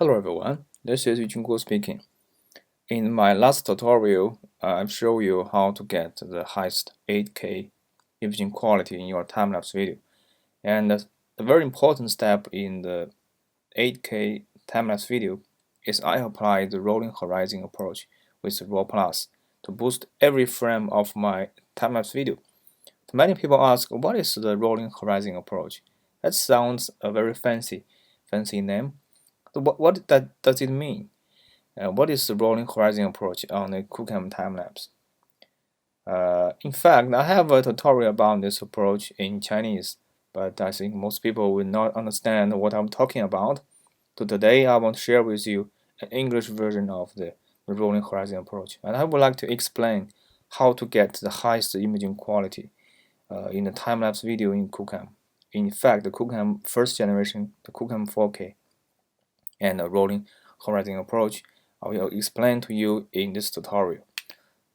Hello everyone, this is Yujinguo speaking. In my last tutorial, I've shown you how to get the highest 8K imaging quality in your time-lapse video. And a very important step in the 8K time-lapse video is I apply the Rolling Horizon approach with RAW Plus to boost every frame of my time-lapse video. Many people ask, what is the Rolling Horizon approach? That sounds a very fancy name. What does it mean? What is the rolling horizon approach on a QCam time-lapse? In fact, I have a tutorial about this approach in Chinese, but I think most people will not understand what I'm talking about. So today I want to share with you an English version of the rolling horizon approach, and I would like to explain how to get the highest imaging quality in the time-lapse video in QCam. In fact, the QCam first generation, the QCam 4K, and the rolling horizon approach I will explain to you in this tutorial.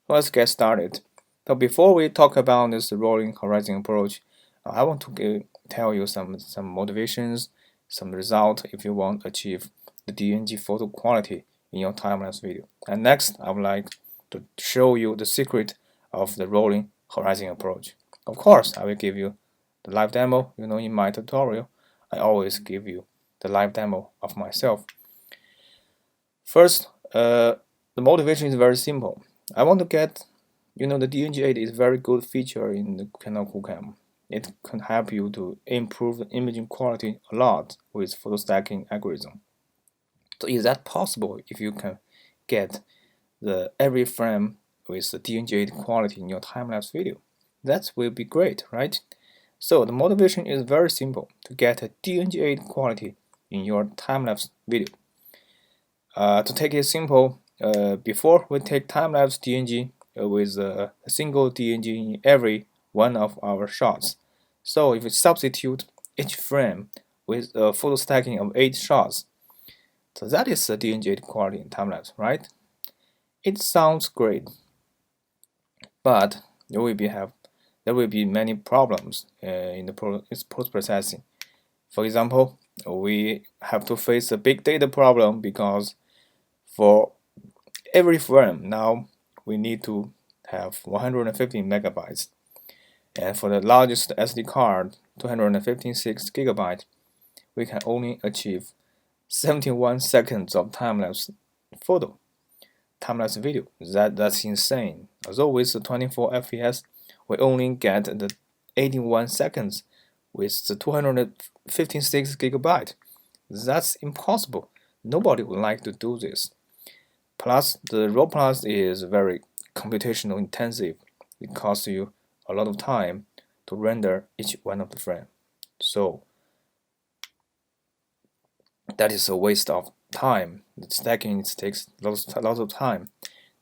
Let's get started. But before we talk about this rolling horizon approach, I want to tell you some motivations, some result if you want to achieve the DNG photo quality in your time-lapse video. And next, I would like to show you the secret of the rolling horizon approach. Of course, I will give you the live demo. In my tutorial, I always give you the live demo of myself. First, the motivation is very simple. I want to get, the DNG8 is a very good feature in the Canon QCam. It can help you to improve the imaging quality a lot with photo stacking algorithm. So is that possible if you can get the every frame with the DNG8 quality in your time-lapse video? That will be great, right? So the motivation is very simple to get a DNG8 quality in your time-lapse video. To take it simple, before we take time-lapse DNG with a single DNG in every one of our shots. So if we substitute each frame with a photo stacking of 8 shots, so that is the DNG quality in time-lapse, right? It sounds great, but there will be many problems in the post-processing. For example, we have to face a big data problem because for every frame now we need to have 150 megabytes, and for the largest SD card 256 gigabyte, we can only achieve 71 seconds of time-lapse video. That's insane. Although with the 24 fps we only get the 81 seconds with the 256 gigabyte. That's impossible. Nobody would like to do this. Plus, the RAW Plus is very computational intensive. It costs you a lot of time to render each one of the frame. So that is a waste of time. The stacking takes lots of time,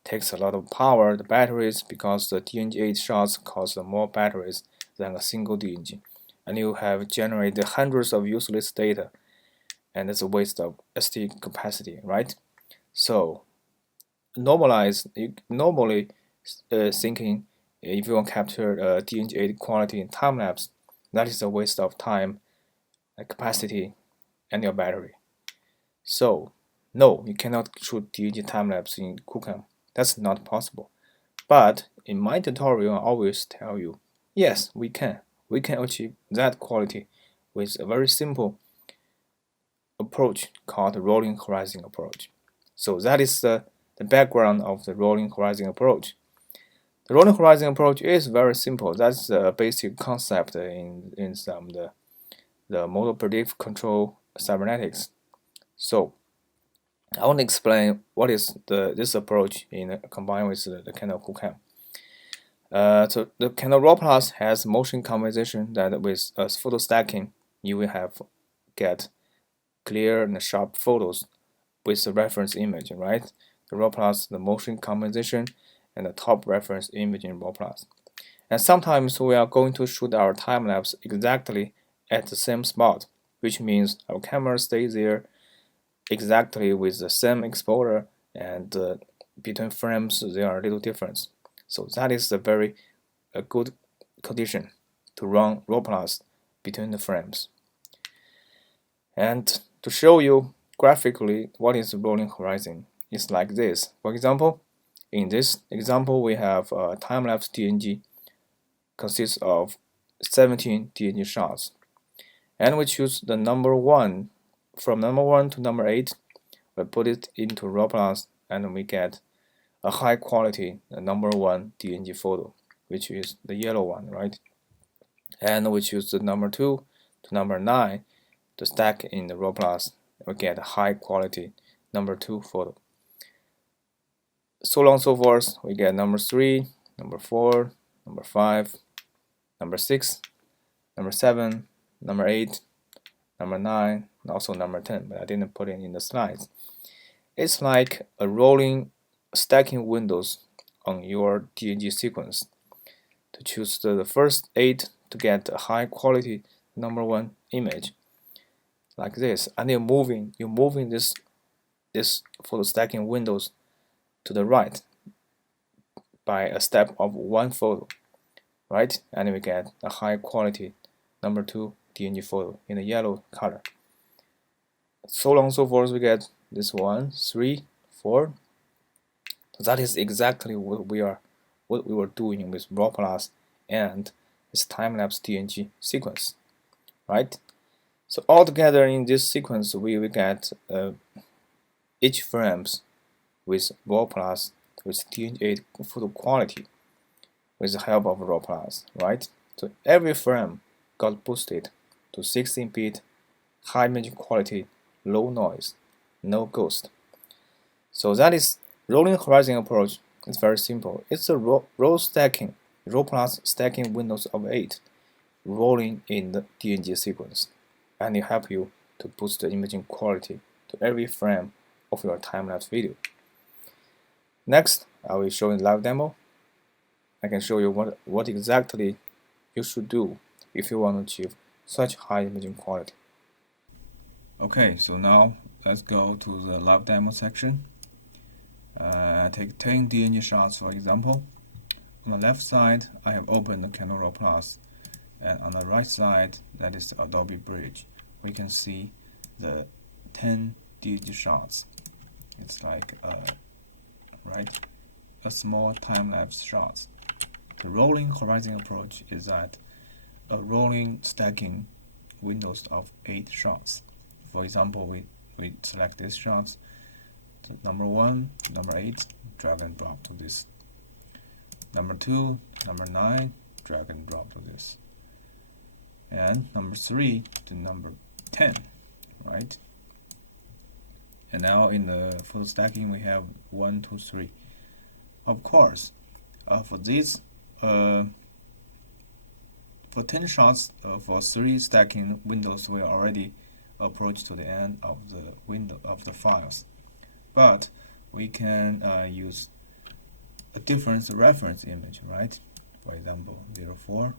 takes a lot of power. The batteries, because the DNG8 shots cost more batteries than a single DNG, and you have generated hundreds of useless data, and it's a waste of SD capacity, right? So normally thinking if you want to capture DNG8 quality in time-lapse, that is a waste of time, capacity, and your battery. So no, you cannot shoot DNG time-lapse in QCam. That's not possible. But in my tutorial, I always tell you, yes, we can. We can achieve that quality with a very simple approach called the Rolling Horizon Approach. So that is the background of the Rolling Horizon Approach. The Rolling Horizon Approach is very simple. That's the basic concept in some the model predictive control cybernetics. So I want to explain what is this approach in combined with the Canon QCam. So the Canon RAW Plus has motion composition that with photo stacking you will get clear and sharp photos with the reference image, right? The RAW Plus, the motion composition, and the top reference image in RAW Plus. And sometimes we are going to shoot our time lapse exactly at the same spot, which means our camera stays there exactly with the same exposure, and between frames there are little difference. So that is a very good condition to run RAW Plus between the frames. And to show you graphically, what is rolling horizon? It's like this. For example, in this example, we have a time-lapse DNG consists of 17 DNG shots, and we choose the number 1 from number 1 to number 8. We put it into Roblox, and we get a high quality number 1 DNG photo, which is the yellow one, right? And we choose the number 2 to number 9 to stack in the Roblox. We get a high quality number 2 photo. So on and so forth. We get number 3, number 4, number 5, number 6, number 7, number 8, number 9, and also number 10, but I didn't put it in the slides. It's like a rolling stacking windows on your DNG sequence to choose the first 8 to get a high quality number 1 image like this, and you're moving this photo stacking windows to the right by a step of 1 photo, right? And we get a high quality number 2 DNG photo in the yellow color. So on and so forth, we get this 1, 3, 4. So that is exactly what we were doing with Roblox and this time-lapse DNG sequence, right? So altogether in this sequence, we will get each frames with Roblox with DNG photo quality with the help of Roblox, right? So every frame got boosted to 16-bit high image quality, low noise, no ghost. So that is rolling horizon approach. It's very simple. It's a row stacking, Roblox stacking windows of 8 rolling in the DNG sequence, and it helps you to boost the imaging quality to every frame of your time-lapse video. Next, I will show you a live demo. I can show you what exactly you should do if you want to achieve such high imaging quality. Okay, so now let's go to the live demo section. I take 10 DNG shots for example. On the left side, I have opened the Camera Plus, and on the right side, that is the Adobe Bridge. We can see the 10 DNG shots. It's like a small time-lapse shots. The rolling horizon approach is that a rolling stacking windows of 8 shots. For example, we select these shots, the number 1, number 8, drag and drop to this. Number 2, number 9, drag and drop to this. And number 3 to number 10, right? And now in the photo stacking, we have 1, 2, 3. Of course, for this, for 10 shots, for 3 stacking windows, we already approach to the end of the window of the files. But we can use a different reference image, right? For example, 04,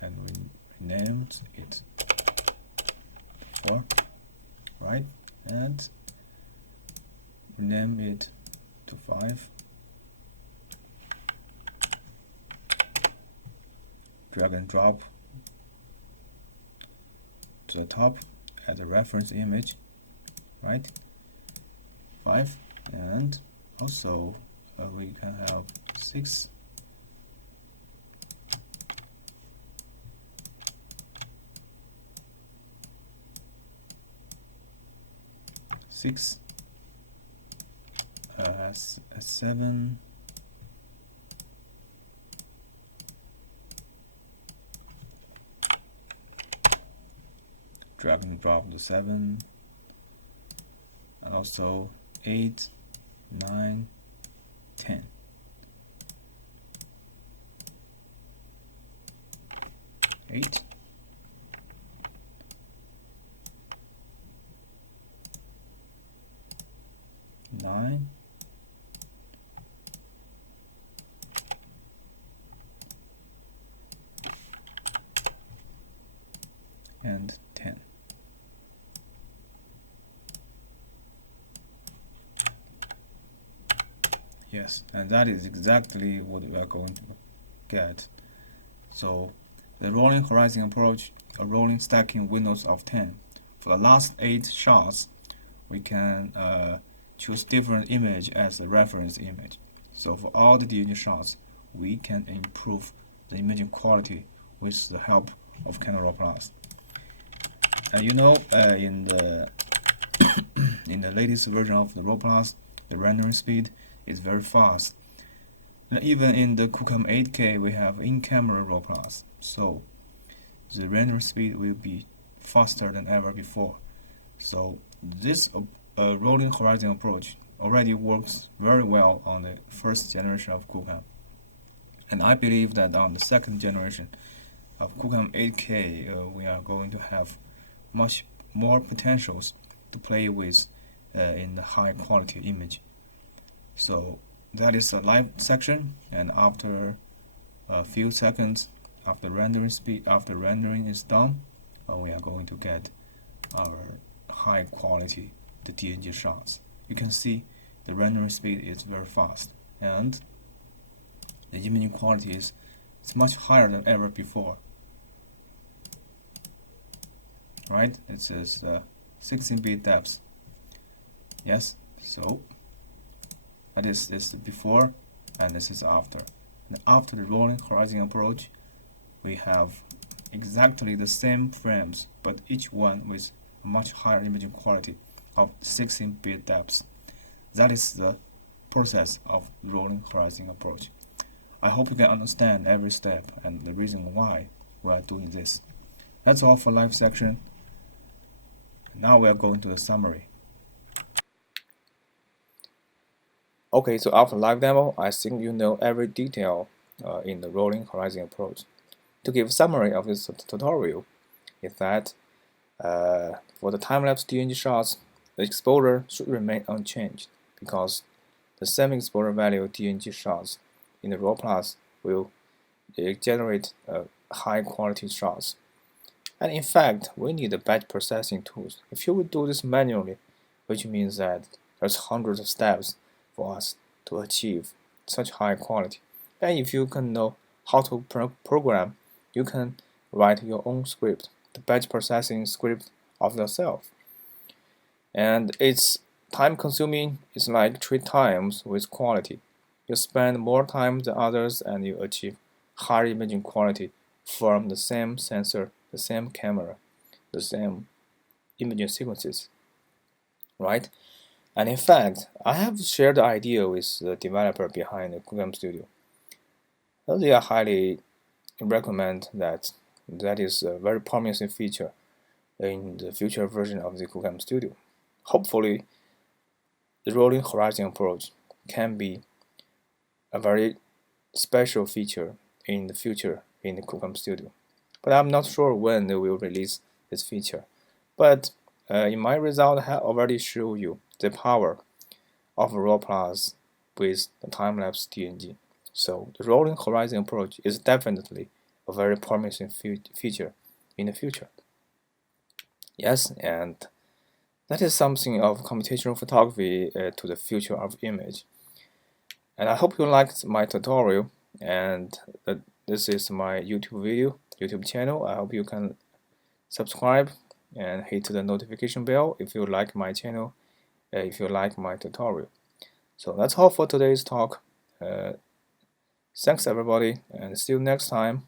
and we renamed it 4, right? And rename it to 5. Drag and drop to the top as a reference image, right? 5, and also we can have 6. As 7. Drag and drop to 7, and also 8, 9, 10. 8, 9, and 10. Yes, and that is exactly what we are going to get. So the rolling horizon approach, a rolling stacking windows of 10. For the last 8 shots, we can choose different image as a reference image. So for all the DNG shots, we can improve the imaging quality with the help of Camera Plus. And you know, in the in the latest version of the RAW Plus, the rendering speed is very fast. And even in the QCOM 8K, we have in-camera RAW Plus, so the rendering speed will be faster than ever before. So this Rolling Horizon approach already works very well on the first generation of QCOM, and I believe that on the second generation of QCOM 8K, we are going to have much more potentials to play with in the high quality image. So that is a live section, and after a few seconds after rendering is done, we are going to get our high quality the DNG shots. You can see the rendering speed is very fast, and the imaging quality is much higher than ever before. Right? It says 16-bit depth. Yes. So that is this before, and this is after. And after the Rolling Horizon approach, we have exactly the same frames, but each one with a much higher imaging quality of 16-bit depth. That is the process of Rolling Horizon approach. I hope you can understand every step and the reason why we are doing this. That's all for live section. Now we are going to the summary. Okay, so after live demo, I think you know every detail in the Rolling Horizon approach. To give a summary of this tutorial is that for the time-lapse DNG shots, the exposure should remain unchanged because the same exposure value DNG shots in the RAW Plus will generate high quality shots. And in fact, we need a batch processing tools. If you would do this manually, which means that there's hundreds of steps for us to achieve such high quality. And if you can know how to program, you can write your own script, the batch processing script of yourself. And it's time consuming. It's like 3 times with quality. You spend more time than others and you achieve higher imaging quality from the same sensor, the same camera, the same imaging sequences, right? And in fact, I have shared the idea with the developer behind the QCOM Studio. They are highly recommend that is a very promising feature in the future version of the QCOM Studio. Hopefully, the Rolling Horizon approach can be a very special feature in the future in the QCOM Studio. But I'm not sure when they will release this feature. But in my result, I have already shown you the power of RAW Plus with the time-lapse DNG. So the Rolling Horizon approach is definitely a very promising feature in the future. Yes, and that is something of computational photography to the future of image. And I hope you liked my tutorial, and this is my YouTube channel. I hope you can subscribe and hit the notification bell if you like my channel, if you like my tutorial. So that's all for today's talk. Thanks everybody, and see you next time.